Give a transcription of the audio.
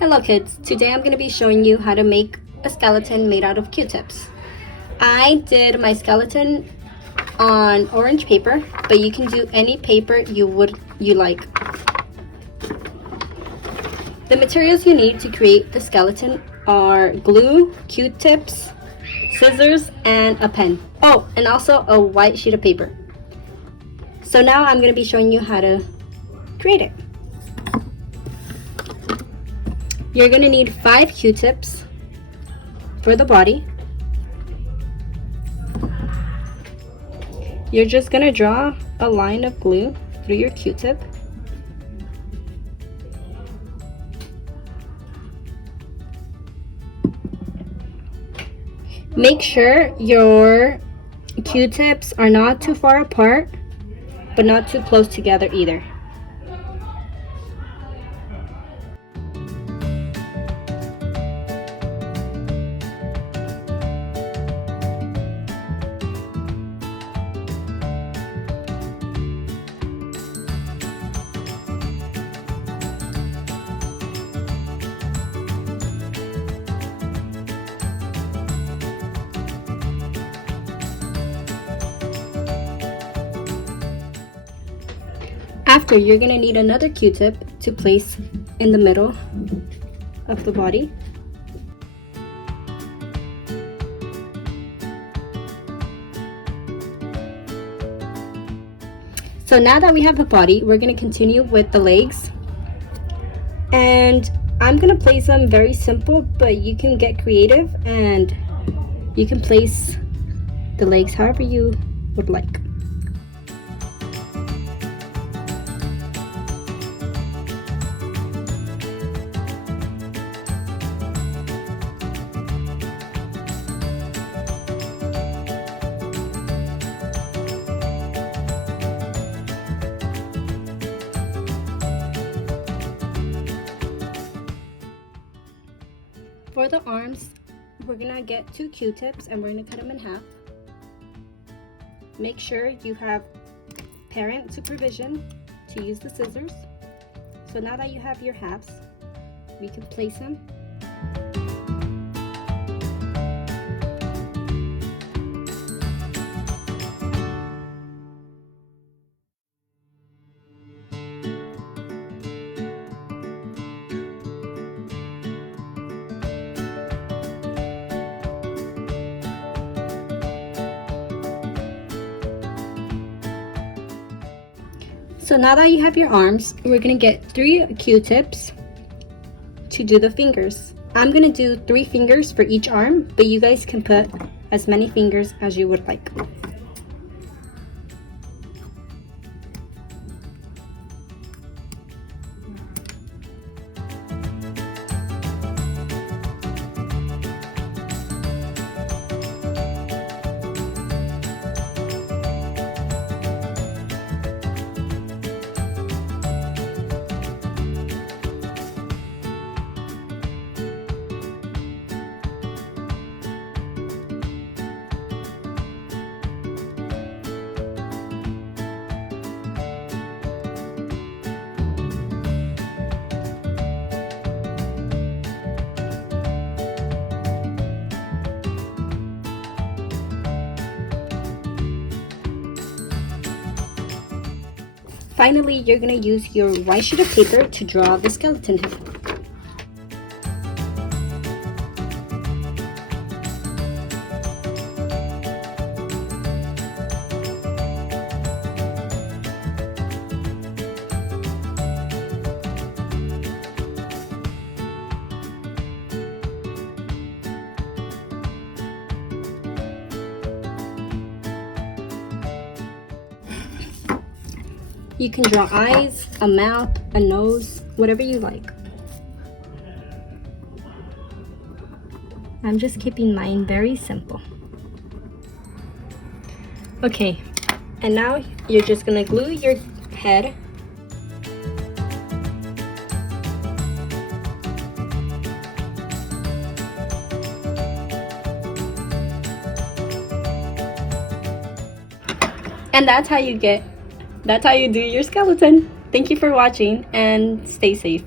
Hello kids, today I'm going to be showing you how to make a skeleton made out of Q-tips. I did my skeleton on orange paper, but you can do any paper you like. The materials you need to create the skeleton are glue, Q-tips, scissors, and a pen. Oh, and also a white sheet of paper. So now I'm going to be showing you how to create it. You're going to need 5 Q-tips for the body. You're just going to draw a line of glue through your Q-tip. Make sure your Q-tips are not too far apart, but not too close together either. After, you're going to need another Q-tip to place in the middle of the body. So now that we have the body, we're going to continue with the legs. And I'm going to place them very simple, but you can get creative and you can place the legs however you would like. For the arms, we're gonna get 2 Q-tips and we're gonna cut them in half. Make sure you have parent supervision to use the scissors. So now that you have your halves, we can place them. So now that you have your arms, we're going to get 3 Q-tips to do the fingers. I'm going to do 3 fingers for each arm, but you guys can put as many fingers as you would like. Finally, you're going to use your white sheet of paper to draw the skeleton head. You can draw eyes, a mouth, a nose, whatever you like. I'm just keeping mine very simple. Okay, and now you're just gonna glue your head . And that's how you do your skeleton. Thank you for watching and stay safe.